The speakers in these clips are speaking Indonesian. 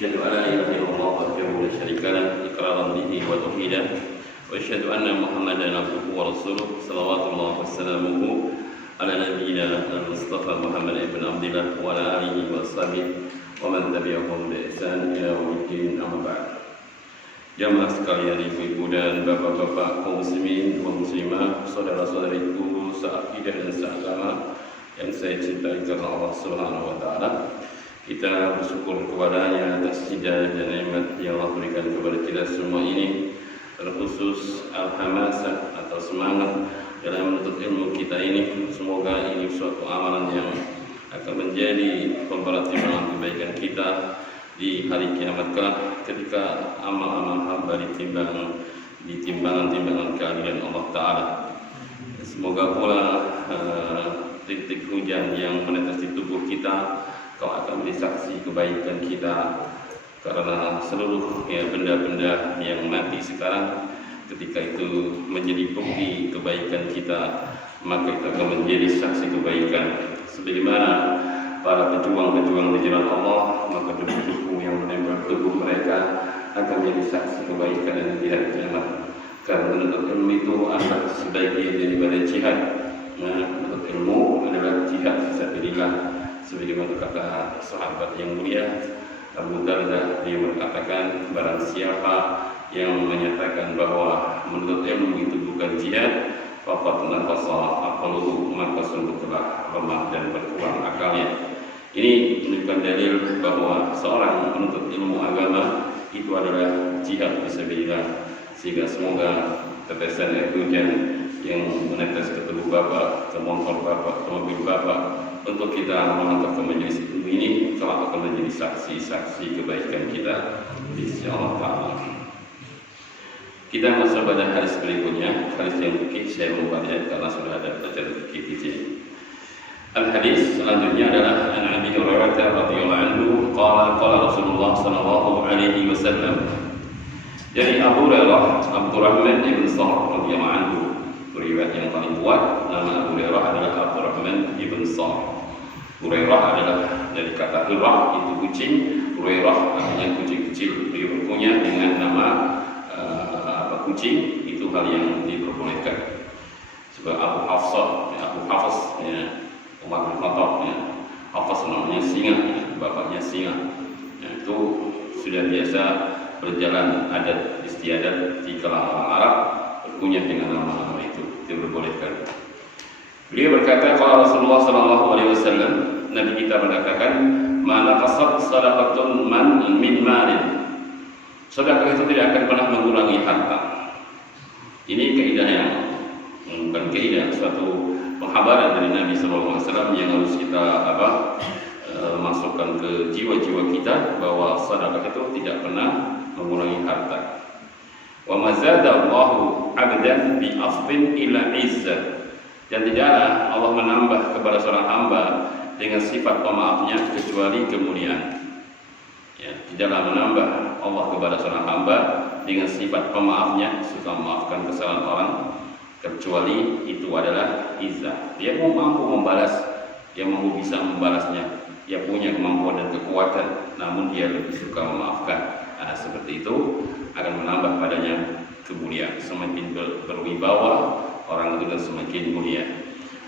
أشهد أن لا إله إلا الله وحده لا شريك له إقرارا به وتوحيدا وأشهد أن محمدا عبده ورسوله صلوات الله وسلامه على نبينا المصطفى محمد بن عبد الله وعلى آله وصحبه ومن تبعهم بإحسان إلى يوم الدين أما بعد. Jamaah sekalian, ibu-ibu dan bapak-bapak kaum muslimin, kaum muslimah, saudara-saudariku seakidah dan seagama yang saya cintai karena Allah Subhanahu wa taala. Kita bersyukur kepadanya atas hidayah dan nikmat yang Allah berikan kepada kita semua ini, terkhusus al-hamasah atau semangat dalam menuntut ilmu kita ini. Semoga ini suatu amalan yang akan menjadi pemberat timbangan kebaikan kita di hari kiamat kelak, ketika amal-amal hamba ditimbang di timbangan-timbangan keadilan Allah Ta'ala. Semoga pula titik hujan yang menetes di tubuh kita kau akan menjadi saksi kebaikan kita, karena seluruh benda-benda yang mati sekarang ketika itu menjadi bukti kebaikan kita, maka itu akan menjadi saksi kebaikan. Sebagaimana para pejuang-pejuang di jalan Allah, maka tubuh-tubuh yang menembak tubuh mereka akan menjadi saksi kebaikan dan di hari kiamat. Karena menuntut ilmu itu adalah sebagian daripada jihad. Menuntut ilmu adalah jihad fisabilillah. Sebagaimana kata sahabat yang mulia Abu Darda, dia berkatakan, barang siapa yang menyatakan bahwa menuntut ilmu itu bukan jihad, faqad naqasa aqluhu, maka sungguh telah lemah dan berkurang akalnya. Ini menunjukkan dalil bahwa seorang menuntut ilmu agama itu adalah jihad fisabilillah. Sehingga semoga tetesan air hujan yang menetes ke tubuh Bapak, ke motor Bapak, ke mobil Bapak, untuk kita mengantar ke majelis ilmu ini telah akan menjadi saksi-saksi kebaikan kita insyaallah ta'ala. Kita masuk pada hadis berikutnya, hadis yang fikih. Saya membaca karena sudah ada pelajaran fikih di sini. Al-hadis selanjutnya adalah an Abi Hurairah radhiyallahu anhu qala Rasulullah sallallahu alaihi wasallam. Dari Abu Hurairah, Abdurrahman bin Sakhr radhiyallahu anhu, riwayat yang paling kuat, nama Abu Hurairah adalah Abdurrahman bin Sakhr. Hurairah adalah dari kata hurah, itu kucing. Hurairah artinya kucing kecil. Dia berkunyah dengan nama kucing, itu hal yang diperbolehkan. Sebab Abu Hafsah, Abu Hafs, Umar bin Khattab, Hafs namanya singa, bapaknya singa. Itu sudah biasa berjalan adat istiadat di kalangan orang Arab berkunyah dengan nama-nama itu diperbolehkan. Beliau berkata, kalau Rasulullah sallallahu alaihi wasallam, Nabi kita mengatakan, mana qasad sadaqatun man min malin. Sedekah itu tidak akan pernah mengurangi harta. Ini kaidah yang bukan kaidah, suatu penghabaran dari Nabi sallallahu alaihi wasallam yang harus kita masukkan ke jiwa-jiwa kita, bahwa sedekah itu tidak pernah mengurangi harta. Wa mazadallahu 'abdan bi afdin ila izzah. Dan tidaklah Allah menambah kepada seorang hamba dengan sifat pemaafnya kecuali kemuliaan. Tidaklah menambah Allah kepada seorang hamba dengan sifat pemaafnya, suka memaafkan kesalahan orang, kecuali itu adalah izzah. Dia mau mampu membalas, dia mampu bisa membalasnya, dia punya kemampuan dan kekuatan, namun dia lebih suka memaafkan. Seperti itu akan menambah padanya kemuliaan. Semakin berwibawa orang itu dan semakin mulia.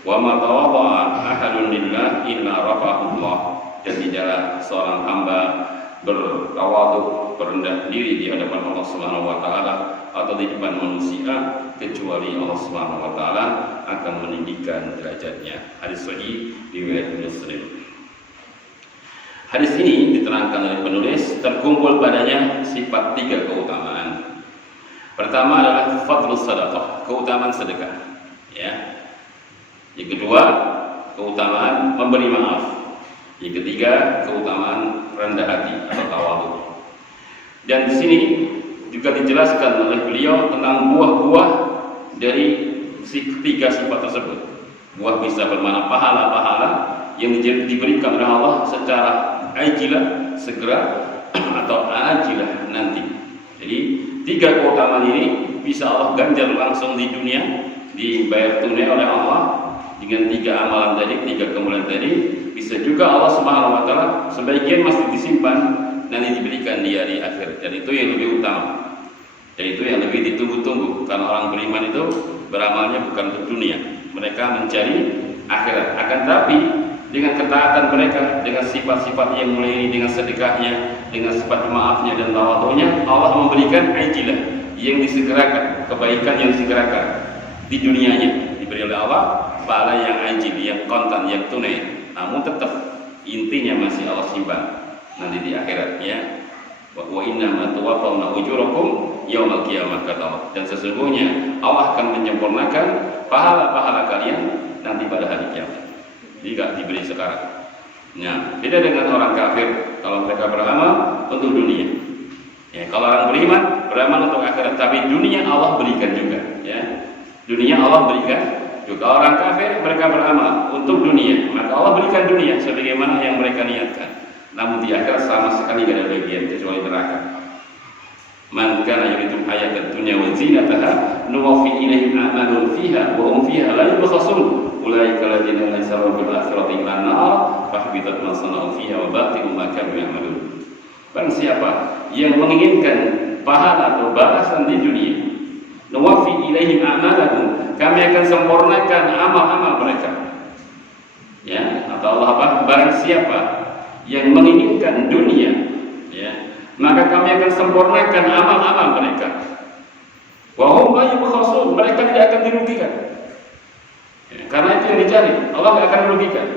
Wa ma tawadda'a ahadun lillah illa rafa'ahu Allah. Dan tidaklah seorang hamba bertawadhu, berendah diri di hadapan Allah Subhanahu wa taala atau di depan manusia, kecuali Allah Subhanahu wa taala akan meninggikan derajatnya. Hadis sahih riwayat Muslim. Hadis ini diterangkan oleh penulis, terkumpul padanya sifat 3 keutamaan. Pertama adalah fadlus sadaqah, keutamaan sedekah. Yang kedua, keutamaan memberi maaf. Yang ketiga, keutamaan rendah hati atau tawadhu. Dan di sini juga dijelaskan oleh beliau tentang buah-buah dari 3 sifat tersebut. Buah bisa bermakna pahala-pahala yang diberikan oleh Allah secara ajilah, segera, atau ajilah, nanti. Jadi 3 keutamaan ini bisa Allah ganjar langsung di dunia, dibayar tunai oleh Allah dengan 3 amalan tadi, 3 kemuliaan tadi. Bisa juga Allah Subhanahu wa taala sebagian masih disimpan nanti diberikan di hari akhir, dan itu yang lebih utama, dan itu yang lebih ditunggu-tunggu, karena orang beriman itu beramalnya bukan untuk dunia, mereka mencari akhirat. Akan tapi dengan ketaatan mereka, dengan sifat-sifat yang mulai dengan sedekahnya, dengan sifat maafnya dan tawadhunya, Allah memberikan ajilah yang disegerakan, kebaikan yang disegerakan di dunianya, diberi oleh Allah pahala yang ajil, yang kontan, yang tunai. Namun tetap intinya masih Allah simpan nanti di akhirat, ya. Wa inna tuwaffawna ujurakum yaumal qiyamah, kata Allah. Dan sesungguhnya Allah akan menyempurnakan pahala-pahala kalian nanti pada hari kiamat. Jadi gak diberi sekarang. Nah, beda dengan orang kafir, kalau mereka beramal untuk dunia. Ya, kalau orang beriman beramal untuk akhirat, tapi dunia Allah berikan juga, ya. Dunia Allah berikan juga. Orang kafir mereka beramal untuk dunia, maka Allah berikan dunia sebagaimana yang mereka niatkan. Namun di akhirat sama sekali tidak ada bagian kecuali neraka. Man kana yuridu hayatad dunya wa zinataha nuwaffi ilaihim a'malahum fiha wa hum fiha la yubkhasun ulaika alladziina laysa lahum fil akhirati illa an-nar fahbitat ma sana'u fiha wa batilu ma kanu ya'malun. Barang siapa yang menginginkan pahala atau balasan di dunia, nuwaffi ilaihim a'malahum, kami akan sempurnakan amal-amal mereka. Ya, atau Allah apa? Barang siapa yang menginginkan dunia, ya, maka kami akan sempurnakan amal-amal mereka. Wa hum la yubkhasun, mereka tidak akan dirugikan. Ya, karena itu yang dicari, Allah tidak akan merugikan.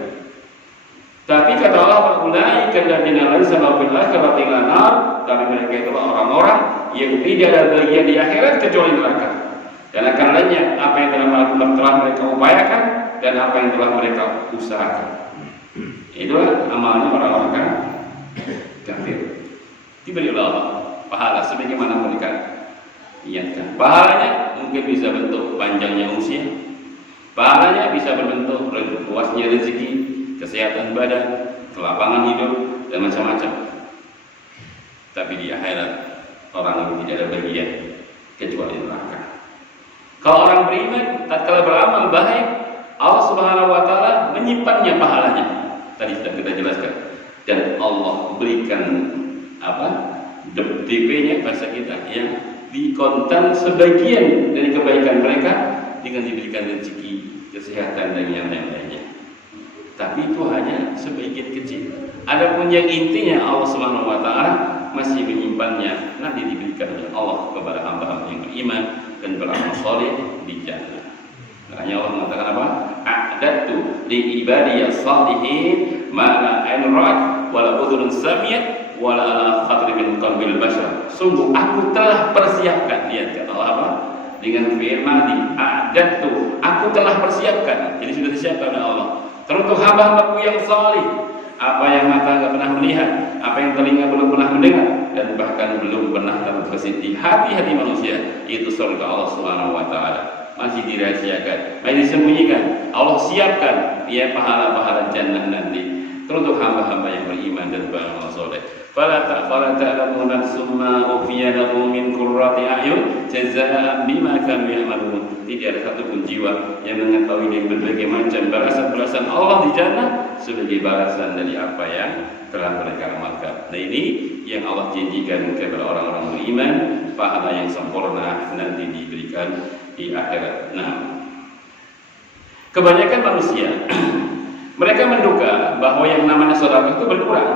Tapi kata Allah, ulaika alladziina laysa lahum fil akhirati illa an-nar, tapi mereka itu orang-orang yang tidak ada bagian di akhirat kecuali neraka. Dan akan lenyap apa yang telah mereka upayakan dan apa yang telah mereka usahakan. Itulah amalnya orang-orang kafir. Diberi oleh Allah pahala sebagaimana mereka niatkan. Pahalanya mungkin bisa bentuk panjangnya usia, pahalanya bisa berbentuk luasnya rezeki, kesehatan badan, kelapangan hidup, dan macam-macam. Tapi di akhirat orang yang tidak ada bagian kecuali neraka. Kalau orang beriman tatkala beramal baik, Allah Subhanahu wa taala menyimpannya pahalanya. Tadi sudah kita jelaskan. Dan Allah berikan DP-nya bahasa kita, yang dikontan sebagian dari kebaikan mereka dengan diberikan rezeki, kesehatan, dan yang lain-lainnya. Tapi itu hanya sebagian kecil. Adapun yang intinya Allah Subhanahu wa taala masih menyimpannya, nanti diberikan oleh Allah kepada hamba-hamba yang beriman dan beramal saleh di jannah. Makanya Allah mengatakan apa? A'dadtu li ibadiyas salihin ma la ayn ra'at wa la udhun samiyat wa la ala khatri min qalbil bashar. Sungguh aku telah persiapkan, lihat kata Allah apa? Dengan fi'il madhi, a'dadtu, aku telah persiapkan. Jadi sudah disiapkan oleh Allah teruntuk hamba-hambaku yang salih, apa yang mata tidak pernah melihat, apa yang telinga belum pernah mendengar, dan bahkan belum pernah terbesit di hati-hati manusia, itu surga Allah Subhanahu wa taala. Masih dirahasiakan, masih disembunyikan. Allah siapkan ya pahala-pahala jannah nanti teruntuk hamba-hamba yang beriman dan beramal saleh. Fala ta'lamu nafsum ma ukhfiya lahum min qurrati a'yun jazaa'an bima kanu ya'malun. Tidak ada satupun jiwa yang mengetahui dari berbagai macam balasan-balasan Allah di jannah sebagai balasan dari apa yang telah mereka amalkan. Nah, ini yang Allah janjikan kepada orang-orang beriman, pahala yang sempurna nanti diberikan di akhirat. Nah, kebanyakan manusia mereka menduga bahwa yang namanya sedekah itu berkurang.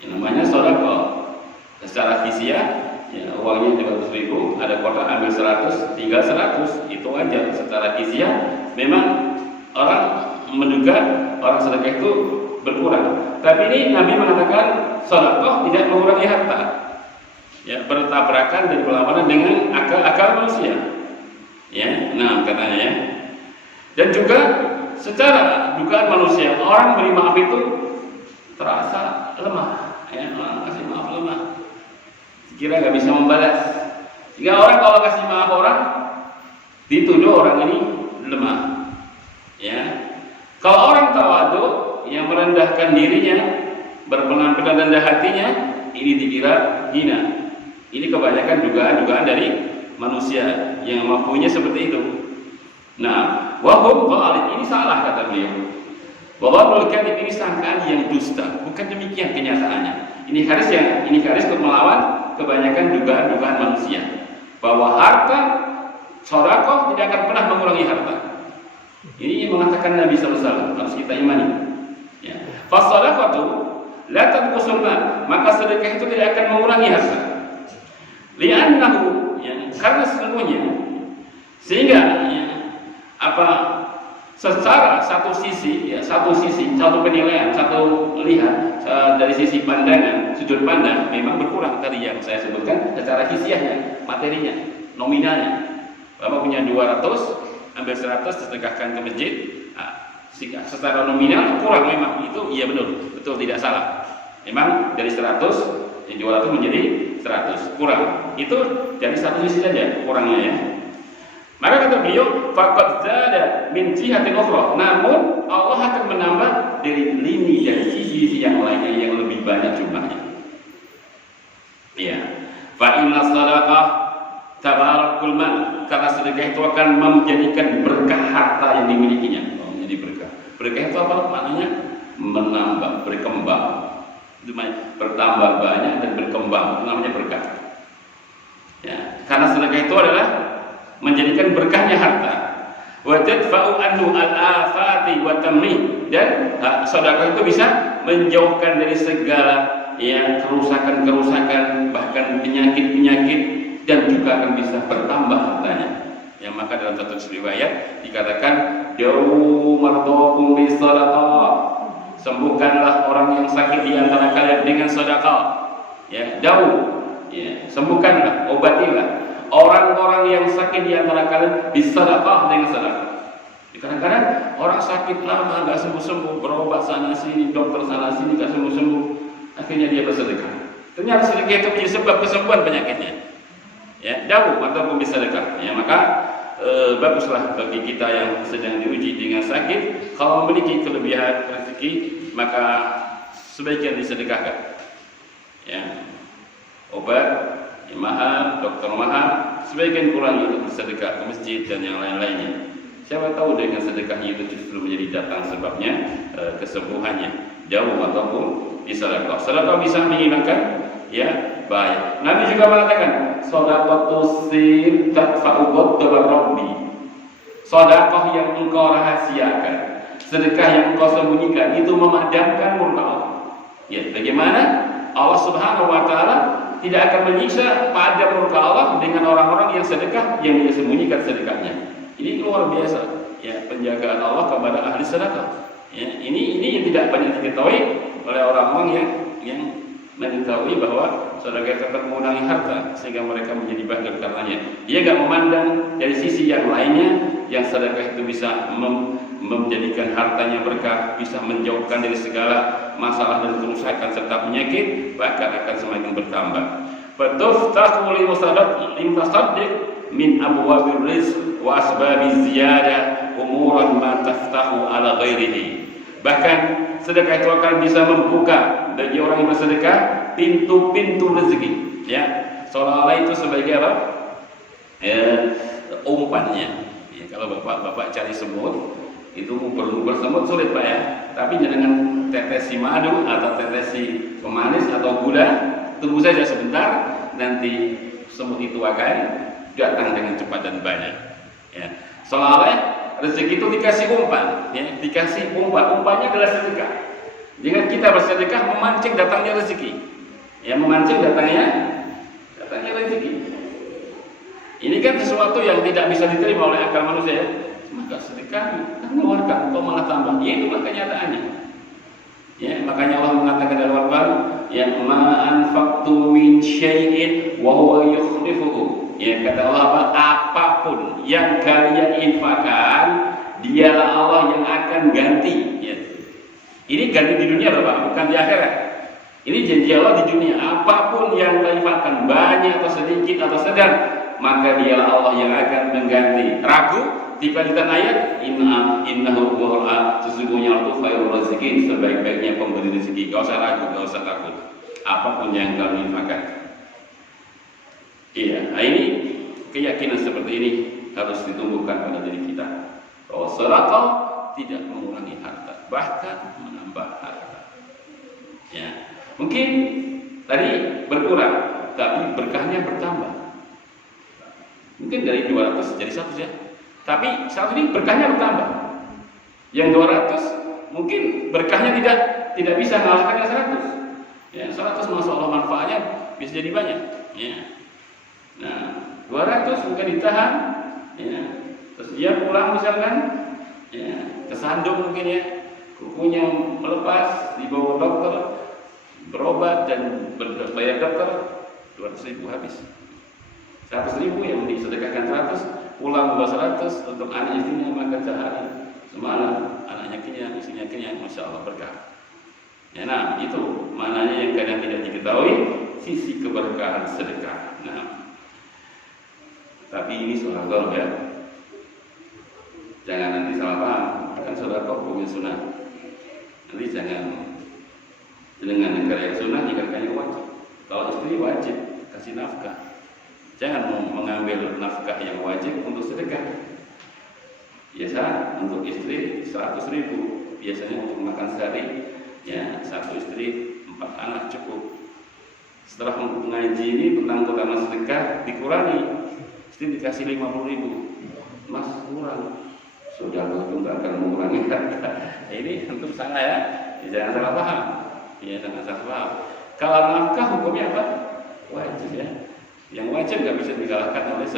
Yang namanya sedekah secara fisiah, ya, uangnya 200.000, ada kotak ambil 100, tinggal 100, itu wajar. Secara fisiah memang orang menduga orang sedekah itu berkurang. Tapi ini Nabi mengatakan sedekah tidak mengurangi harta. Ya, bertabrakan dan berlawanan dengan akal manusia. Ya, nah katanya ya. Dan juga secara dugaan manusia, orang beri maaf itu terasa lemah, ya, orang kasih maaf lemah, kira nggak bisa membalas. Jika orang kalau kasih maaf orang, dituduh orang ini lemah, ya. Kalau orang tawadu yang merendahkan dirinya, berpenampilan rendah hatinya, ini dikira hina. Ini kebanyakan dugaan-dugaan dari manusia yang mempunyai seperti itu. Nah, wahum ghalib, ini salah kata beliau. Bahwa kadhib ini sangkaan yang dusta, bukan demikian kenyataannya. Ini hadis untuk melawan kebanyakan dugaan-dugaan manusia bahwa harta sedekah tidak akan pernah mengurangi harta. Ini yang mengatakan Nabi SAW, harus kita imani. Ya. Fasadaqatu la tanqusul mal, maka sedekah itu tidak akan mengurangi harta. Li'annahu, ya, karena sesungguhnya sehingga ya, secara satu sisi, satu penilaian, satu lihat dari sisi pandangan, sudut pandang memang berkurang tadi yang saya sebutkan secara hisiahnya, materinya, nominalnya. Bapak punya 200, ambil 100 disedekahkan ke masjid. Secara nominal kurang memang, itu iya betul tidak salah. Memang dari 100 yang 200 menjadi 100 kurang. Itu dari satu sisi saja kurangnya ya. Maka kata beliau, faqad zada min jihatin ukhra. Namun Allah akan menambah dari lini dan sisi yang lainnya yang lebih banyak jumlahnya. Ya. Fa inna shadaqah tabarakul mal. Karena sedekah itu akan menjadikan berkah harta yang dimilikinya. Menjadi berkah. Berkah itu apa? Maknanya menambah, berkembang. Itu bertambah banyak dan berkembang. Itu namanya berkah. Ya. Karena sedekah itu adalah menjadikan berkahnya harta. Wa tadfa'u anhu al-afati wa tamni, dan sedekah itu bisa menjauhkan dari segala yang kerusakan-kerusakan, bahkan penyakit-penyakit, dan juga akan bisa bertambah hartanya. Yang maka dalam satu riwayat dikatakan dawu mardakum bis sadaqah, sembuhkanlah orang yang sakit di antara kalian dengan sedekah. Ya, dawu, ya, sembuhkanlah, obatilah orang-orang yang sakit di antara kalian bisedekah dengan sedekah. Kadang-kadang orang sakit lama nggak sembuh-sembuh, berobat sana sini, dokter sana sini nggak sembuh-sembuh, akhirnya dia bersedekah. Ternyata sedekah itu menjadi sebab kesembuhan penyakitnya. Ya, dawu ataupun bisedekah. Ya, maka baguslah bagi kita yang sedang diuji dengan sakit, kalau memiliki kelebihan rezeki maka sebaiknya disedekahkan. Ya, obat yang mahal, dokter mahal, sebaiknya kurangi untuk bersedekah ke masjid dan yang lain-lainnya. Siapa tahu dengan sedekahnya itu justru menjadi datang sebabnya kesembuhannya, jauh ataupun disedekah. Sedekah bisa menghilangkan ya bahaya. Nabi juga mengatakan, shadaqatu sir tadfa'u ghadab rabbi. Sedekah yang engkau rahasiakan, sedekah yang engkau sembunyikan itu memadamkan murka Allah. Ya, bagaimana Allah Subhanahu wa taala tidak akan menyiksa pada murka Allah dengan orang-orang yang sedekah yang dia sembunyikan sedekahnya. Ini luar biasa ya, penjagaan Allah kepada ahli sedekah. Ya, ini yang tidak banyak diketahui oleh orang-orang yang mengetahui bahwa sedekah akan mengurangi harta sehingga mereka menjadi bangga karenanya. Dia enggak memandang dari sisi yang lainnya, yang sedekah itu bisa menjadikan hartanya berkah, bisa menjauhkan dari segala masalah dan kerusakan serta penyakit, bahkan akan semakin bertambah. Fatuftahu limusaddiq min abwabir rizq wa asbabiz ziyadah umuran ma taftahu ala ghairihi. Bahkan sedekah itu akan bisa membuka bagi orang yang bersedekah pintu-pintu rezeki. Ya, seolah-olah itu sebagai apa? Umpannya. Ya, kalau bapak cari semut, itu ngumpul semut sulit pak ya. Tapi dengan tetesi madu atau tetesi pemanis atau gula, tunggu saja sebentar, nanti semut itu akan datang dengan cepat dan banyak. Ya, seolah-olah rezeki itu dikasih umpan, ya, dikasih umpan. Umpannya adalah sedekah. Dengan kita bersedekah memancing datangnya rezeki, ya, memancing datangnya rezeki. Ini kan sesuatu yang tidak bisa diterima oleh akal manusia. Ya. Maka sedekah mengeluarkan, kok malah tambah. Ya, itulah kenyataannya. Ya, makanya Allah mengatakan dalam Al-Quran, ya, ma anfaqtu min syai'in wa huwa yukhlifuhu. Ya, kata Allah, apapun yang kalian infakkan, dialah Allah yang akan ganti. Ya. Ini ganti di dunia loh Pak, bukan di akhirat. Ini janji Allah di dunia. Apapun yang kalian infakkan, banyak atau sedikit atau sedang, maka dialah Allah yang akan mengganti. Ragu? Di lanjutan ayat, innahu huwa sesungguhnya Allah khairur raziqin, sebaik-baiknya pemberi rezeki. Gak usah ragu, gak usah takut. Apapun yang kalian infakkan. Iya, nah ini keyakinan seperti ini harus ditumbuhkan pada diri kita. Bahwa sedekah tidak mengurangi harta, bahkan menambah harta. Ya, mungkin Tadi berkurang, tapi berkahnya bertambah. Mungkin dari 200 jadi 100 ya. Tapi 100 ini berkahnya bertambah. Yang 200 mungkin berkahnya tidak bisa mengalahkan yang 100. Ya, 100 masya Allah manfaatnya bisa jadi banyak. Ya. Nah, 200 mungkin ditahan. Ya. Terus dia pulang misalkan, ya, kesandung mungkin ya, kukunya melepas, dibawa dokter, berobat dan bayar dokter 200.000 habis. 100.000 yang disedekahkan 100, pulang bawa 100 untuk anak istrinya makan sehari semalam, anaknya kenyang, istrinya kenyang, masya Allah berkah. Ya, nah itu maknanya yang kadang tidak diketahui sisi keberkahan sedekah. Nah, tapi ini soal ya. Jangan nanti salah paham, kan sedekah punya sunnah. Nanti jangan dengan negara yang sunnah dikatakan wajib. Kalau istri wajib kasih nafkah. Jangan mengambil nafkah yang wajib untuk sedekah. Biasa untuk istri 100.000, biasanya untuk makan sehari, ya satu istri 4 anak cukup. Setelah mengaji ini tentang utama sedekah dikurangi, istri dikasih 50.000, mas kurang. Sudah itu nggak akan mengurangi harga. Ini tentu salah ya, jangan salah paham. Ya jangan salah paham. Kalau nafkah hukumnya apa? Wajib ya. Yang wajib nggak bisa dikalahkan oleh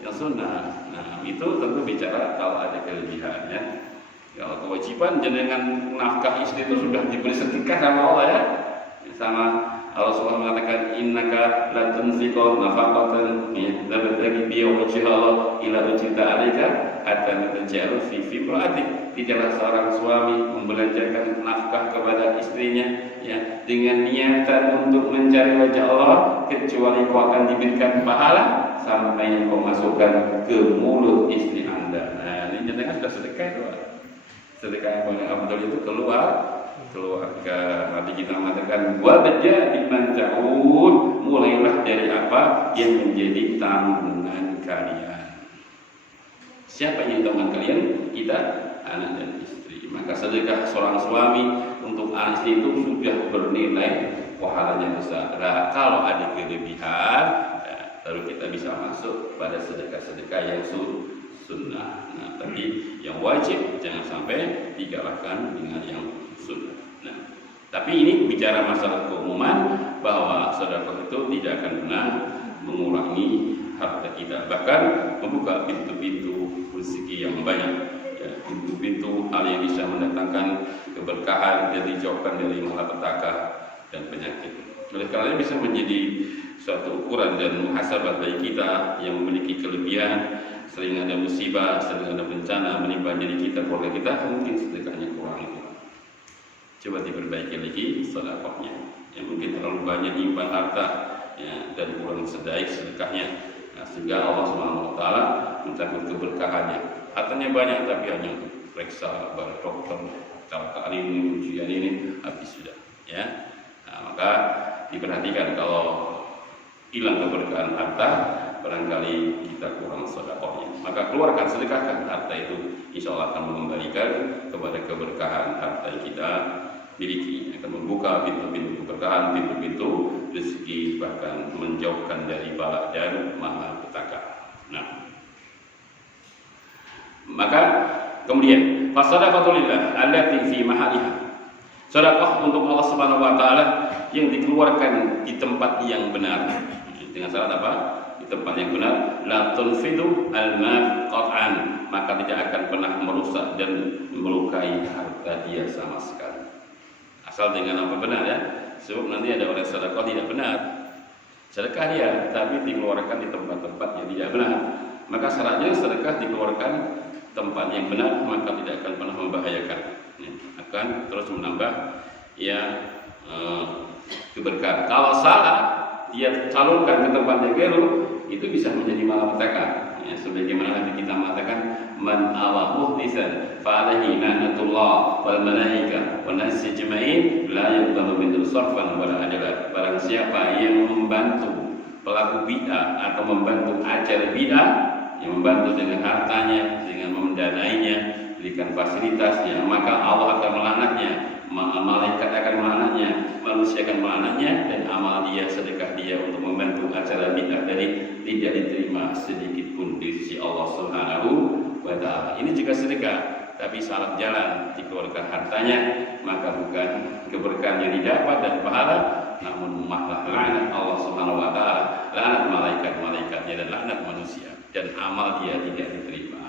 yang sunnah. Nah itu tentu bicara kalau ada kelebihannya. Kalau kewajiban jenengan nafkah istri itu sudah diberi sedekah sama Allah ya. Sama Allah SWT mengatakan innaka la tunfiqu nafaqatan tabtaghi biha wajha Allah ila ujita alaika hatta tajalu fi imra'atik. Tidaklah seorang suami membelanjakan nafkah kepada istrinya ya dengan niatan untuk mencari wajah Allah kecuali kau akan diberikan pahala sampai yang kau masukkan ke mulut istri Anda. Nah, ini jenengan sudah sedekah itu. Sedekah yang paling afdal itu keluarga. Nabi kita mengatakan wabda biman ta'ud, mulailah dari apa yang menjadi tanggungan kalian. Siapa yang tanggungan kalian? Kita, anak dan istri. Maka sedekah seorang suami untuk anak istri itu sudah bernilai pahalanya besar. Nah, kalau ada kelebihan, baru kita bisa masuk pada sedekah-sedekah yang sunnah. Nah, tapi yang wajib jangan sampai dikalahkan dengan yang sunnah. Nah, tapi ini bicara masalah keumuman bahwa sedekah itu tidak akan pernah mengurangi harta kita, bahkan membuka pintu-pintu rezeki yang banyak, ya, pintu-pintu hal yang bisa mendatangkan keberkahan dan dijauhkan dari malapetaka dan penyakit. Oleh karena bisa menjadi suatu ukuran dan muhasabah bagi kita yang memiliki kelebihan. Sering ada musibah, sering ada bencana menimpa diri kita, keluarga kita, mungkin sedekahnya kurang itu. Coba diperbaiki lagi sedekahnya. Yang mungkin terlalu banyak nyimpan harta, ya, dan kurang sedekahnya. Nah, sehingga Allah SWT mencabut keberkahannya. Hartanya banyak tapi hanya untuk periksa, bayar dokter, kecelakaan ini, ujian ini, habis sudah. Ya. Nah, maka diperhatikan kalau hilang keberkahan harta, barangkali kita kurang sedekahnya. Maka keluarkan, sedekahkan harta itu, insya Allah akan mengembalikan kepada keberkahan harta yang kita miliki, akan membuka pintu-pintu keberkahan, pintu-pintu rezeki, bahkan menjauhkan dari bala dan malapetaka. Nah, maka kemudian fasadaqatulillah allati fi mahaliha. Sedekah untuk Allah Subhanahu wa taala yang dikeluarkan di tempat yang benar. Dengan syarat apa? Di tempat yang benar, la tunfidu al-mal qat'an, maka tidak akan pernah merusak dan melukai harta dia sama sekali. Asal dengan apa benar ya? Sebab nanti ada orang sedekah tidak benar. Sedekah dia tapi dikeluarkan di tempat-tempat yang tidak benar. Maka syaratnya sedekah dikeluarkan tempat yang benar, maka tidak akan pernah membahayakan. Ya, akan terus menambah ya keberkahan. Kalau salah dia salurkan ke tempat yang keliru, itu bisa menjadi malapetaka. Ya, sebagaimana Nabi kita mengatakan, man awa muhdisan fa alaihi la'natullah wal malaika wan nas ajma'in la yuqbalu minhu sarfan wala adala. Barang siapa yang membantu pelaku bid'ah atau membantu ajar bid'ah, yang membantu dengan hartanya, dengan mendanainya, berikan fasilitasnya, maka Allah akan melaknatnya. malaikat akan melaknatnya, manusia akan melaknatnya, dan amal dia, sedekah dia untuk membantu acara bid'ah tadi tidak diterima sedikit pun di sisi Allah Subhanahu wa Ta'ala. Ini jika sedekah, tapi salah jalan dikeluarkan hartanya, maka bukan keberkahan yang didapat dan pahala, namun malah laknat Allah Subhanahu wa Ta'ala, laknat malaikat-malaikatnya dan laknat manusia, dan amal dia tidak diterima.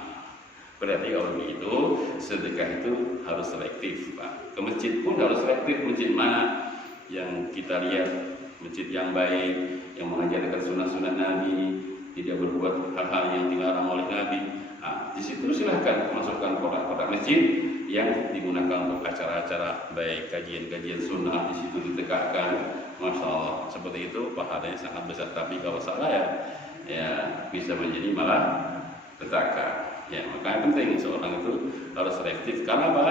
Berarti kalau begitu sedekah itu harus selektif, Pak. Ke masjid pun harus selektif, masjid mana yang kita lihat masjid yang baik, yang mengajarkan sunnah-sunnah Nabi, tidak berbuat hal-hal yang dilarang oleh Nabi. Nah, di situ silahkan masukkan kotak-kotak masjid yang digunakan untuk acara-acara baik, kajian-kajian sunnah di situ ditegakkan. Masya Allah, seperti itu pahalanya sangat besar. Tapi kalau salah ya bisa menjadi malah petaka. Ya, makanya penting seorang itu harus selektif. Karena apa?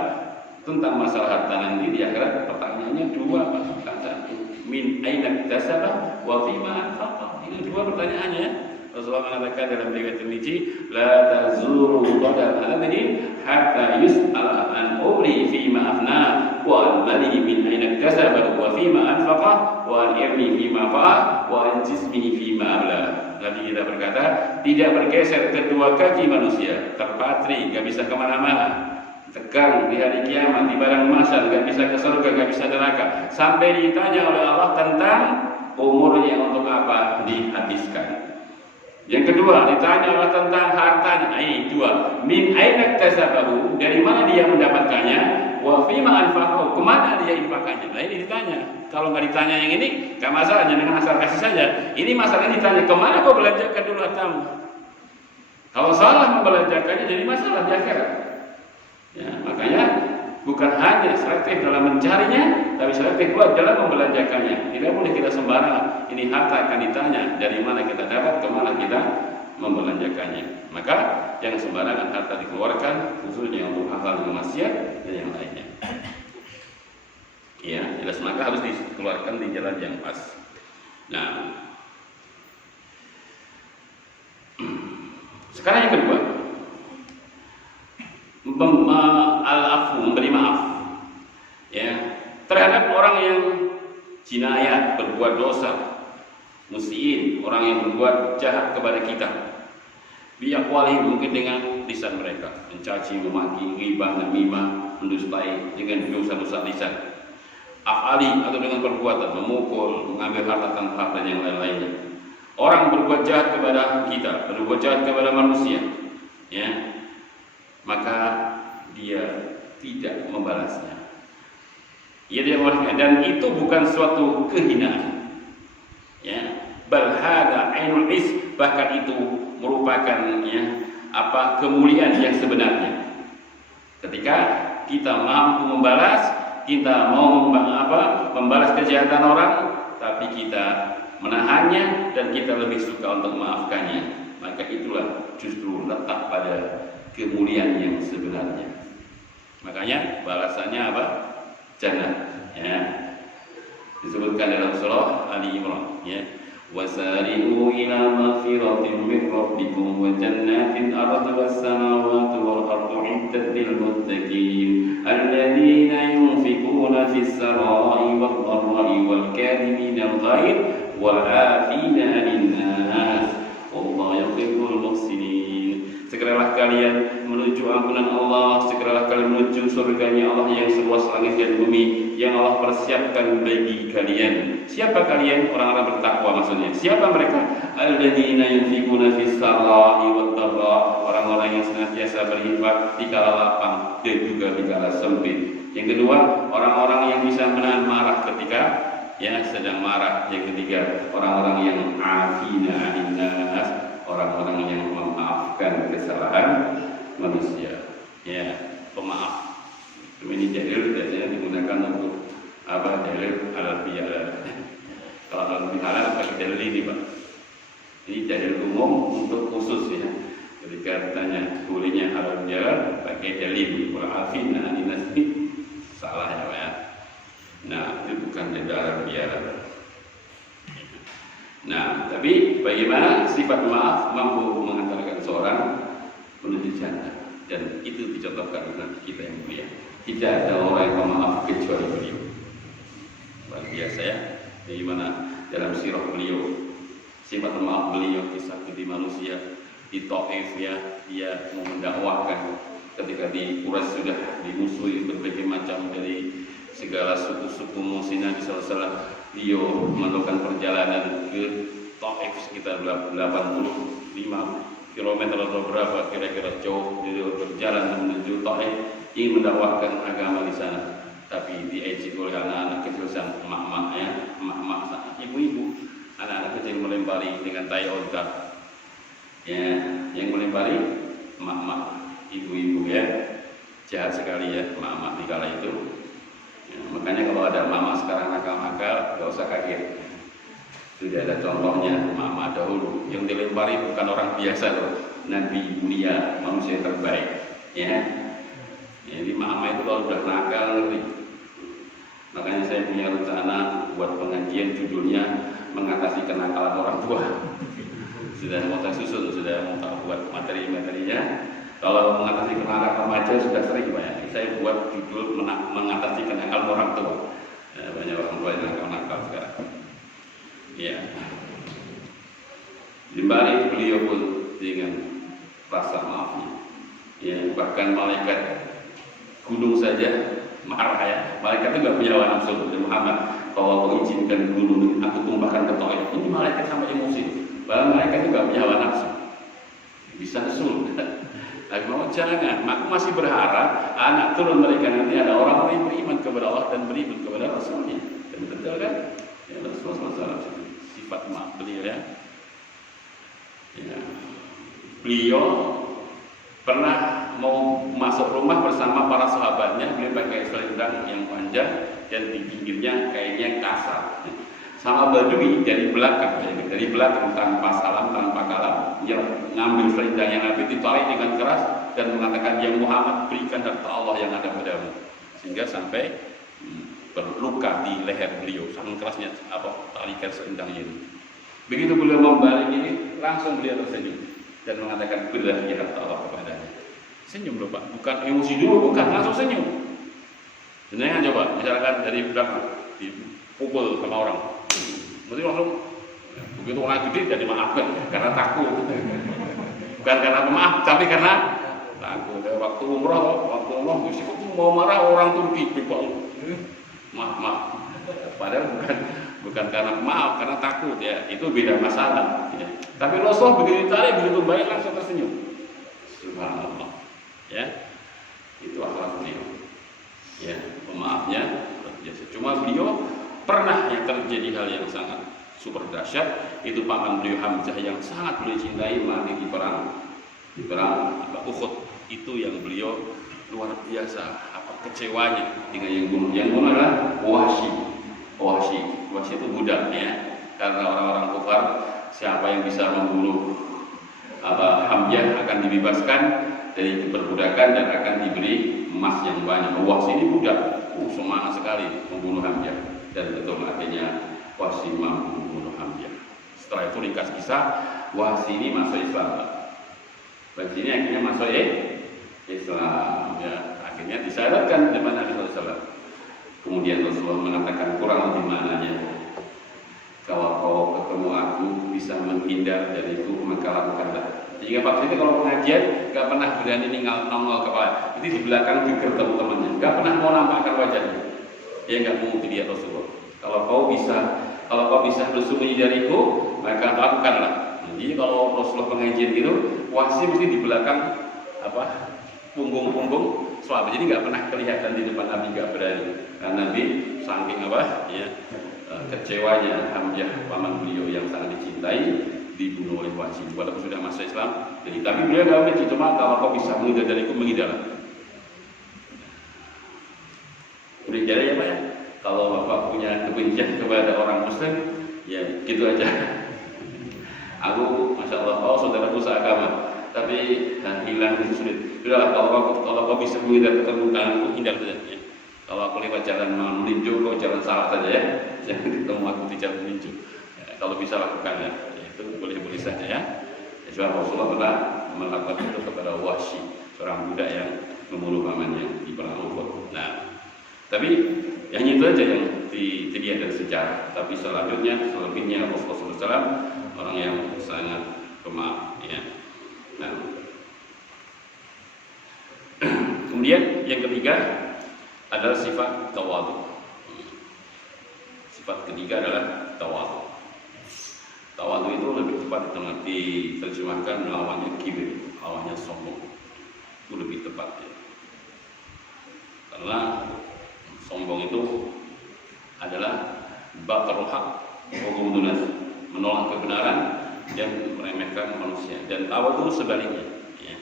Tentang masalah harta nanti di akhirat pertanyaannya dua, Pak. Bukan satu. Min aina iktasaba wa fima anfaqa. Ini dua pertanyaannya. Rasulullah mengatakan dalam riwayat Tirmidzi, la tazuru qadam abdin hatta yus'ala an umri fima afna wa an malihi min aina iktasaba wa fima anfaqa wa an ilmi fima fa'a wa an jismihi fima abla. Nabi kita berkata, tidak bergeser kedua kaki manusia, terpatri, gak bisa kemana-mana, tegang di hari kiamat, di padang mahsyar, gak bisa ke surga, gak bisa neraka, sampai ditanya oleh Allah tentang umurnya untuk apa dihabiskan. Yang kedua, ditanya Allah tentang hartanya. Ini dua, min aina iktasabahu, dari mana dia mendapatkannya, wa fima anfaqahu, kemana dia infakkannya. Nah ini ditanya. Kalau nggak ditanya yang ini, nggak masalah, jangan asal kasih saja. Ini masalahnya ditanya, kemana kau belanjakan dulu hartamu? Kalau salah membelanjakannya, jadi masalah di akhirat. Ya, makanya bukan hanya selektif dalam mencarinya, tapi selektif pula dalam membelanjakannya. Tidak boleh kita sembarangan. Ini harta akan ditanya, dari mana kita dapat, kemana kita membelanjakannya. Maka jangan sembarangan harta dikeluarkan, khususnya untuk hal-hal yang maksiat dan yang lainnya. Ya, jelas, maka harus dikeluarkan di jalan yang pas. Nah, sekarang yang kedua, al-afu, memberi maaf, ya, terhadap orang yang jinayat, berbuat dosa, musyiin, orang yang berbuat jahat kepada kita, biakwali, mungkin dengan lisan mereka, mencaci, memaki, ghibah, namimah, mendustai dengan dosa-dosa lisan. Af'ali, atau dengan perbuatan, memukul, mengambil harta tanpa hak dan yang lain-lainnya. Orang berbuat jahat kepada kita, berbuat jahat kepada manusia, ya, maka dia tidak membalasnya. Ia tidak membalasnya, dan itu bukan suatu kehinaan. Ya, bal hada ainul is, bahkan itu merupakan kemuliaan yang sebenarnya. Ketika kita mampu membalas, kita mau membalas kejahatan orang, tapi kita menahannya dan kita lebih suka untuk memaafkannya, maka itulah justru letak pada kemuliaan yang sebenarnya. Makanya balasannya apa? Jannah, ya. Disebutkan dalam surah Ali Imran, ya. Wasari'u ila maghfiratin min rabbikum wa jannatin arduha as-samawati wal ardu 'iddat lil muttaqin alladziina yunfiquna fis sarai wad dharra'i wal kadhimina al-ghayz wal 'aafina 'anil nas wallahu yuhibbul muhsinin. Segeralah kalian menuju ampunan Allah, segeralah kalian menuju surganya Allah yang seluas langit dan bumi, yang Allah persiapkan bagi kalian. Siapa kalian? Orang-orang bertakwa maksudnya. Siapa mereka? Alladzina yunfiquna fis sarai wad dharra, orang-orang yang senantiasa berinfak di kala lapang dan juga di kala sempit. Yang kedua, orang-orang yang bisa menahan marah ketika sedang marah. Yang ketiga, orang-orang yang afina 'anil nas, orang-orang yang memaafkan kesalahan manusia. Ya, pemaaf. Ini dalil biasanya digunakan untuk dalil halal bihalal. Kalau halal bihalal pakai dalil ini, Pak. Ini dalil umum untuk khusus, ya. Ketika ditanya bolehnya halal bihalal pakai dalil wa'afina 'anil nas, salah ya, Pak, ya. Nah, itu bukan dalil halal bihalal. Nah, tapi bagaimana sifat maaf mampu mengantarkan seorang menuju jannah, dan itu dicontohkan oleh Nabi kita yang mulia. Tidak ada orang yang pemaaf kecuali beliau. Luar biasa ya. Bagaimana dalam sirah beliau, sifat pemaaf beliau, kisah di manusia di Taif ya, dia mau mendakwahkan ketika di Quraisy sudah dimusuhi berbagai macam dari segala suku-suku musuh Nabi SAW. Beliau melakukan perjalanan ke Taif sekitar 85 km atau berapa kira-kira jauh. Beliau berjalan menuju Taif ingin mendakwahkan agama di sana, tapi diejek oleh anak-anak kecil sang emak-emak ya, emak-emak, ibu-ibu, anak-anak kecil melempari dengan tai onta ya, yang melempari emak-emak, ibu-ibu ya, jahat sekali ya emak-emak di kala itu ya. Makanya kalau ada emak-emak sekarang nakal-nakal gak usah kaget, sudah ada contohnya emak-emak dahulu yang dilempari bukan orang biasa loh, nabi mulia, manusia terbaik ya. Jadi mama itu kalau udah nakal ngerti. Makanya saya punya rencana buat pengajian judulnya mengatasi kenakalan orang tua. Sudah mau saya susun, sudah mau tak buat materi-materinya. Kalau mengatasi kenakalan remaja sudah sering banyak. Saya buat judul mengatasi kenakalan orang tua. Ya, banyak orang tua yang nakal-nakal sekarang. Ya. Dibalik beliau pun dengan rasa maafnya. Ya, bahkan malaikat gunung saja marah ya. Malaikat itu nggak punya hawa nafsu. Muhammad, kalau kau izinkan gunung aku tumpahkan ke Taif. Ini malaikat sampai emosi. Bahkan malaikat itu nggak punya hawa nafsu. Bisa nesul. Tapi mau jangan. Aku masih berharap anak turun mereka nanti ada orang yang beriman kepada Allah dan beriman kepada Rasulnya. Dan betul kan? Ya, Rasulullah SAW sifat maaf beliau ya. Ya. Beliau pernah mau masuk rumah bersama para sahabatnya, beliau pakai selendang yang panjang dan di pinggirnya kayaknya kasar. Sama Badui dari belakang tanpa salam, tanpa kalam, ngambil selendangnya Nabi, ditarik dengan keras dan mengatakan, ya Muhammad, berikan harta Allah yang ada padamu, sehingga sampai berluka di leher beliau, sangat kerasnya tarikan selendangnya ini. Begitu beliau membalik ini, langsung beliau tersenyum dan mengatakan berakhir harta Allah kepadanya. Senyum loh Pak, bukan emosi dulu, bukan, langsung senyum. Sebenarnya coba, misalkan dari belakang dipukul sama orang, mesti langsung begitu orang gede jadi maafkan karena takut, bukan karena pemaaf, tapi karena takut. Waktu umroh mau marah orang Turki, maaf, padahal bukan karena maaf, karena takut ya, itu beda masalah ya. Tapi Rasul begitu ditarik, begitu baik langsung tersenyum. Subhanallah ya, itu akhlak beliau ya, pemaafnya biasa. Cuma beliau pernah yang terjadi hal yang sangat super dahsyat, itu paman beliau Hamzah yang sangat beliau cintai mati di perang Uhud. Itu yang beliau luar biasa kecewanya dengan yang adalah Wahsy itu budak ya, karena orang-orang kufar siapa yang bisa membunuh Hamzah akan dibebaskan dari perbudakan dan akan diberi emas yang banyak. Wahsy ini budak, semangat sekali membunuh Hamzah dan betul akhirnya Wahsy mampu membunuh Hamzah. Setelah itu ringkas kisah, Wahsy ini masuk Islam. Wahsy ini akhirnya masuk Islam ya. Akhirnya disyaratkan depan Nabi SAW. Kemudian Rasulullah mengatakan kurang lebih maknanya, kalau kau ketemu aku bisa menghindar dariku maka lakukanlah. Sehingga Pak itu kalau pengajian gak pernah berani nongol kepala, jadi di belakang juga ketemu temannya, gak pernah mau nampakkan wajahnya. Dia gak mau dilihat Rasulullah. Kalau kau bisa bersembunyi dariku maka lakukanlah. Jadi kalau Rasulullah pengajian gitu, Wahsy mesti di belakang punggung sahabat, jadi nggak pernah kelihatan di depan Nabi, nggak berani karena Nabi saking kecewanya Hamzah paman beliau yang sangat dicintai dibunuh oleh Wahsy walaupun sudah masuk Islam. Jadi tapi beliau nggak benci, cuma kalau kau bisa menghindar dariku menghindar. Menghindar ya Pak ya. Kalau Bapak punya kebencian kepada orang Muslim ya gitu aja. Aku masya Allah saudaraku seagama, tapi hilang itu sulit. Sudah kalau kau bisa menghindar ketemu tanganku, hindar saja ya. Kalau aku lewat jalan melinju, kau jalan salah saja ya. Jangan ketemu aku di jalan melinju ya, kalau bisa lakukan ya. Itu boleh-boleh saja ya. Sebab Rasulullah pernah melakukan itu kepada Wahsy, seorang budak yang membunuh pamannya di perang Uhud. Nah, tapi yang itu aja yang dilihat dari sejarah. Tapi selanjutnya, selebihnya Rasulullah SAW orang yang sangat pemaaf. Ya. Nah, kemudian yang ketiga adalah sifat tawadhu. Sifat ketiga adalah tawadhu. Tawadhu itu lebih tepat diterjemahkan lawannya kibir, lawannya sombong. Itu lebih tepat ya. Karena sombong itu adalah batarul haq wa ghadun nas, menolak kebenaran dan meremehkan manusia. Dan tawadhu sebaliknya, ya.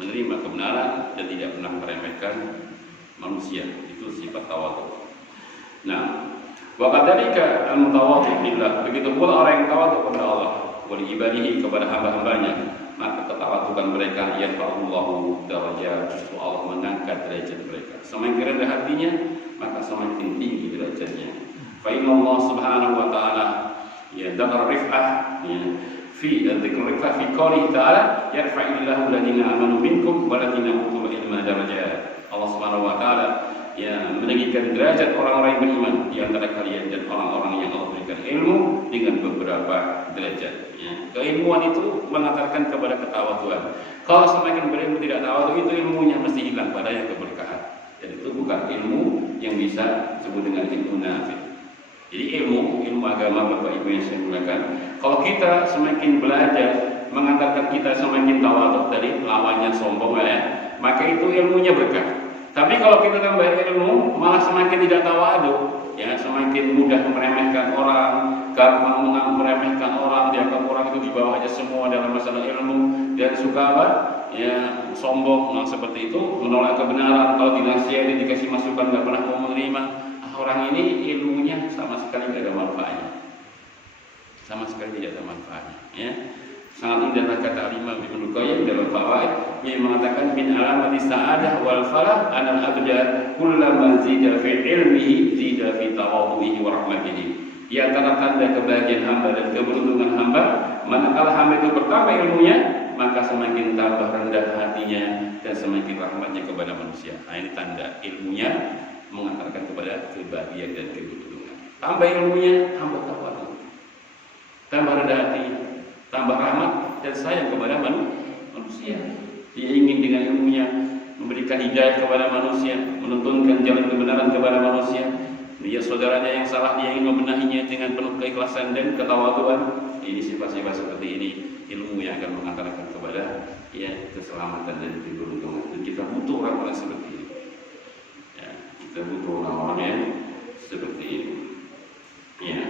Menerima kebenaran dan tidak pernah meremehkan manusia. Itu sifat tawadhu. Nah, wa kadzalika al-mutawaddi' billah, begitu pula orang yang tawadhu kepada Allah, wa li ibadihi, kepada hamba-hambanya, maka ketawadukan mereka yarfa'ullahu darajat, justru Allah mengangkat derajat mereka. Semakin rendah hatinya, maka semakin tinggi derajatnya. Fa inna Allah subhanahu wa ta'ala ya dzakara rif'ah ya fi dzikr rif'ah fi qouli ta'ala yarfa'illahu alladziina amanu minkum walladziina utul ilma darajat. Allah subhanahu wa ta'ala ya meninggikan derajat orang-orang yang beriman di antara kalian dan orang-orang yang Allah berikan ilmu dengan beberapa derajat. Ya. Keilmuan itu mengantarkan kepada ketawaduan. Kalau semakin berilmu tidak tawadhu, itu ilmunya mesti hilang padanya keberkahan. Dan itu bukan ilmu yang bisa disebut dengan ilmu nafi. Jadi ilmu agama Bapak Ibu yang saya muliakan, kalau kita semakin belajar mengantarkan kita semakin tawadhu dari lawannya sombong ya, maka itu ilmunya berkah. Tapi kalau kita tambah ilmu, malah semakin tidak tawadhu, ya, semakin mudah meremehkan orang, gampang meremehkan orang, dianggap orang itu di bawahnya semua dalam masalah ilmu, dan suka apa? Ya, sombong, nah, seperti itu, menolak kebenaran. Kalau dinasihati, dikasih masukan, nggak pernah mau menerima. Orang ini ilmunya sama sekali tidak ada manfaatnya, sama sekali tidak ada manfaatnya. Ya. Sangat indah kata Imam Ibnu Qayyim dalam Fawaid yang mengatakan min alamati sa'adah wal falah anal abda kullama zida fi ilmihi zida fi tawadhuhi wa rahmatihi. Di antara tanda kebahagiaan hamba dan keberuntungan hamba, manakala hamba itu bertambah ilmunya, maka semakin tambah rendah hatinya dan semakin rahmatnya kepada manusia. Nah, ini tanda ilmunya mengantarkan kepada kebahagiaan dan keberuntungan. Tambah ilmunya, hamba tawadhu. Tambah rendah hatinya, tambah rahmat dan sayang kepada manusia. Dia ingin dengan ilmunya memberikan hidayah kepada manusia, menuntunkan jalan kebenaran kepada manusia. Dia saudaranya yang salah, dia ingin membenahinya dengan penuh keikhlasan dan ketawaduan. Ini sifat-sifat seperti ini ilmu yang akan mengantarkan kepada ya keselamatan dan keberuntungan. Dan kita butuh orang-orang seperti ini. Ya, kita butuh orang-orang yang seperti ini. Ya,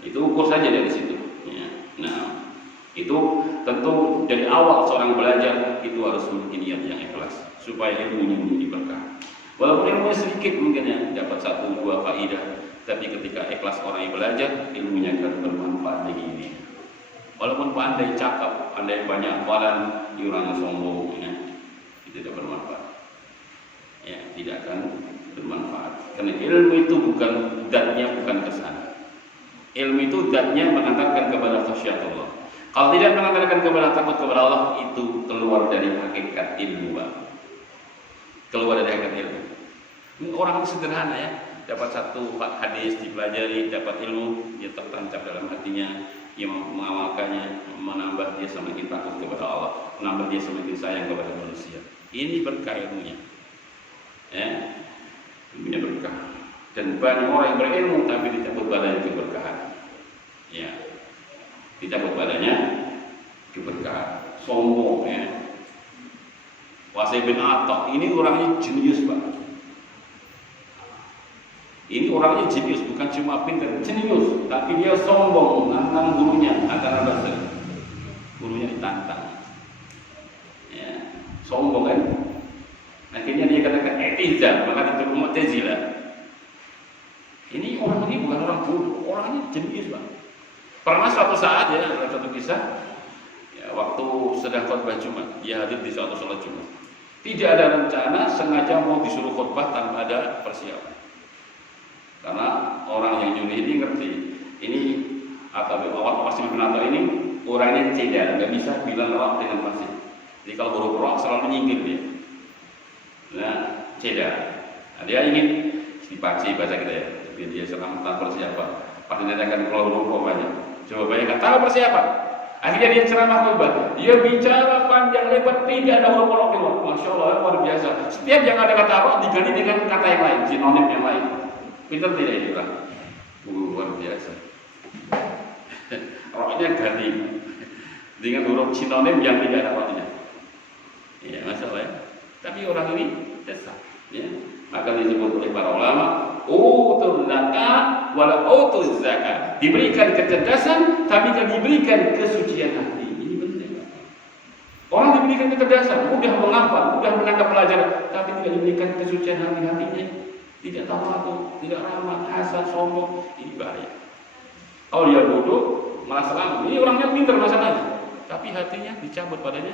itu ukur saja dari situ. Ya. Nah, itu tentu dari awal seorang belajar itu harus memiliki niat yang ikhlas supaya ilmunya menjadi berkah. Walaupun ilmunya sedikit mungkin ya dapat 1-2 faidah, tapi ketika ikhlas orang yang belajar, ilmunya akan bermanfaat bagi dirinya. Walaupun pandai cakap, pandai banyak hafalan, dia orang sombong, ya, tidak bermanfaat. Ya, tidak akan bermanfaat. Karena ilmu itu bukan zatnya, bukan kesana. Ilmu itu zatnya mengantarkan kepada khasyatullah. Kalau tidak mengantarkan kepada takut kepada Allah, itu keluar dari hakikat ilmu, Pak. Keluar dari hakikat ilmu. Ini orang sederhana ya, dapat 1 hadis dipelajari, dapat ilmu, dia tertancap dalam hatinya, dia mengamalkannya, menambah dia semakin takut kepada Allah, menambah dia semakin sayang kepada manusia. Ini berkah ilmunya. Ya, ilmunya berkah. Dan banyak orang yang berilmu tapi dicabut padanya keberkahan. Ya, dicabut padanya keberkahan. Sombong ya. Wasai bin Atta ini orangnya jenius, Pak. Ini orangnya jenius, bukan cuma pintar, jenius, tapi dia sombong, nantang gurunya, Hasan al-Basri. Gurunya ditantang. Ya, sombong kan? Akhirnya dia katakan i'tizal, maka dituduh Mu'tazilah. Ini orang ini bukan orang bodoh, orang ini jenius, Pak. Pernah suatu saat ya, dalam satu kisah, ya, waktu sedang khutbah Jumat, dia hadir di suatu sholat Jumat. Tidak ada rencana, sengaja mau disuruh khutbah tanpa ada persiapan. Karena orang yang nyuruh ini ngerti, ini atau awal pasti benar ini orangnya cedera, nggak bisa bilang roh dengan pasti. Jadi kalau huruf roh selalu nyingkir dia. Nah, cedera. Nah, dia ingin dipaci bahasa kita ya, biar dia serang tanpa persiapan. Pasti nanti akan keluar banyak. Coba bayangkan, tanpa persiapan. Akhirnya dia ceramah khutbah, dia bicara panjang lebar, tidak ada huruf-huruf keluar. Masya Allah, luar biasa. Setiap yang ada kata roh diganti dengan kata yang lain, sinonim yang lain. Pintar tidak itu kan? Luar biasa. Rohnya ganti dengan huruf sinonim yang tidak ada rohnya. Ya, masalah ya. Tapi orang ini dasar, ya. Maka disebut oleh para ulama, utul zakat wala utul zakat. Diberikan kecerdasan, tapi tidak diberikan kesucian hati. Ini penting. Orang diberikan kecerdasan, mudah menghafal, mudah menangkap pelajaran, tapi tidak diberikan kesucian hatinya. Tidak tawadhu, tidak ramah, hasad, sombong, ini bahaya. Kalau dia bodoh, malah selalu. Ini orangnya pintar masalahnya, tapi hatinya dicabut padanya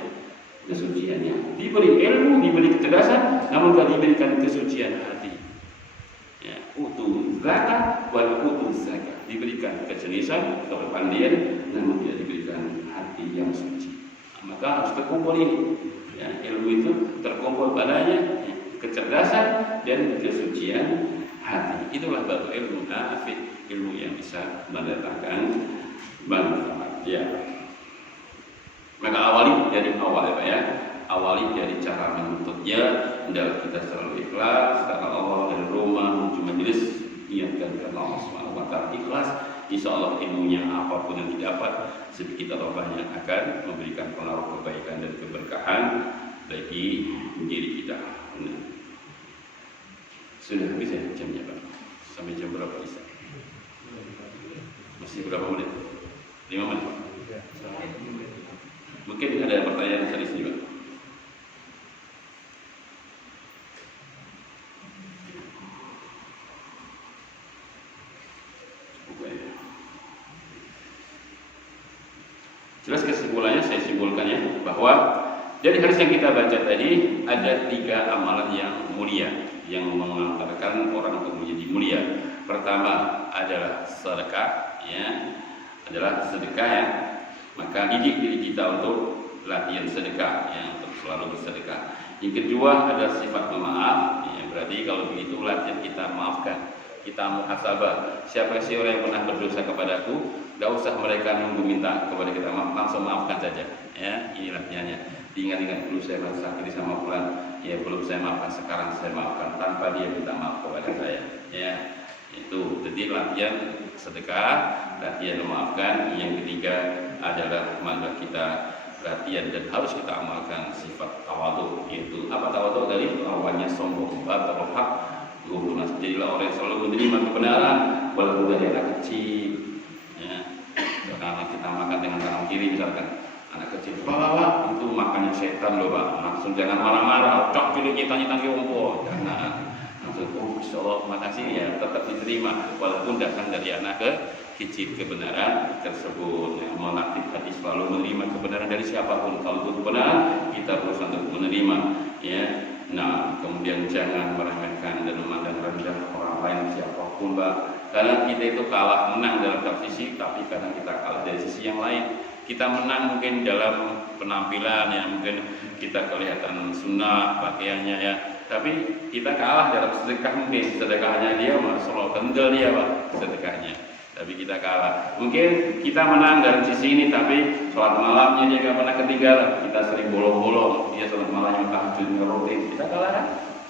kesuciannya. Diberi ilmu, diberi kecerdasan, namun tidak diberikan kesucian hati. Ya, utu zakat wal utu zakat. Diberikan kecerdasan, kepandaian, namun tidak diberikan hati yang suci. Maka harus terkumpul ini. Ya, ilmu itu terkumpul padanya, ya, kecerdasan dan kesucian hati. Itulah batu ilmu nafi, ilmu yang bisa mendatangkan manfaat. Ya. Maka awali dari awal ya Pak ya. Awali dari cara menuntutnya, hendaklah kita selalu ikhlas karena Allah, dari rumah menuju majelis niatkan karena Allah Subhanahu wa taala ikhlas. Insyaallah ilmunya apapun yang didapat sedikit atau banyak akan memberikan pengaruh kebaikan dan keberkahan bagi diri kita. Sudah habis ya jamnya Pak? Sampai jam berapa bisa? Masih berapa menit? 5 menit Pak? Mungkin ada pertanyaan dari sini Pak. Jelas kesimpulannya saya simpulkan ya, bahwa dari hadis yang kita baca tadi ada 3 amalan yang mulia yang mengantarkan orang untuk menjadi mulia. Pertama adalah sedekah ya, adalah sedekah ya. Maka didik diri kita untuk latihan sedekah, ya, untuk selalu bersedekah. Yang kedua adalah sifat pemaaf, ya, berarti kalau begitu latihan kita maafkan, kita muhasabah. Siapa sih orang yang pernah berdosa kepadaku? Gak usah mereka nunggu minta kepada kita maaf, langsung maafkan saja. Ya, ini latihannya. Diingat-ingat dulu saya merasa sakit sama fulan, ya belum saya maafkan, sekarang saya maafkan tanpa dia minta maaf kepada saya. Ya, itu jadi latihan sedekah, latihan memaafkan. Yang ketiga adalah maka kita latihan dan harus kita amalkan sifat tawadhu. Yaitu apa tawadhu? Dari lawannya sombong, batal hak, lunas. Jadilah orang yang selalu menerima kebenaran walaupun dari anak kecil. Ya, karena kita makan dengan tangan kiri misalkan, anak kecil bawa itu makannya setan loh Pak. Langsung jangan marah-marah, cok dulu nyita-nyita ompo, jangan. Oh, insyaallah makasih ya, tetap diterima walaupun datang dari anak kecil kebenaran tersebut. Ya, melatih hati selalu menerima kebenaran dari siapapun. Kalau itu kebenaran kita berusaha untuk menerima ya. Nah, kemudian jangan meremehkan dan memandang rendah orang lain siapapun Pak, karena kita itu kalah menang dalam satu sisi, tapi kadang kita kalah dari sisi yang lain. Kita menang mungkin dalam penampilan ya, mungkin kita kelihatan sunnah pakaiannya ya, tapi kita kalah dalam sedekah. Mungkin sedekahnya dia masya kendel dia Pak sedekahnya, tapi kita kalah. Mungkin kita menang dalam sisi ini, tapi sholat malamnya dia gak pernah ketinggalan. Kita sering bolong-bolong, dia sholat malamnya tahajud rutin, kita kalah kan?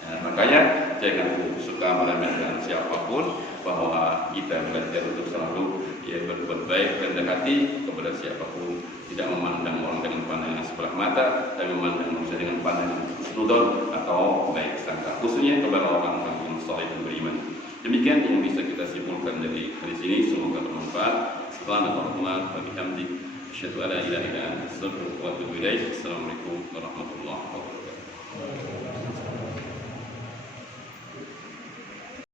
Nah, makanya jangan suka meremehkan siapapun, bahwa kita belajar untuk selalu ya berbuat baik, rendah hati kepada siapapun, tidak memandang orang dengan pandangan sebelah mata, tapi memandang manusia dengan pandangan husnudon atau baik sangka, khususnya kepada orang-orang yang saleh dan beriman. Demikian yang bisa kita simpulkan dari hadis ini, semoga bermanfaat. Subhanallah wa bihamdihi, asyhadu an la ilaha illa anta, astaghfiruka wa atubu ilaik. Assalamualaikum warahmatullahi wabarakatuh.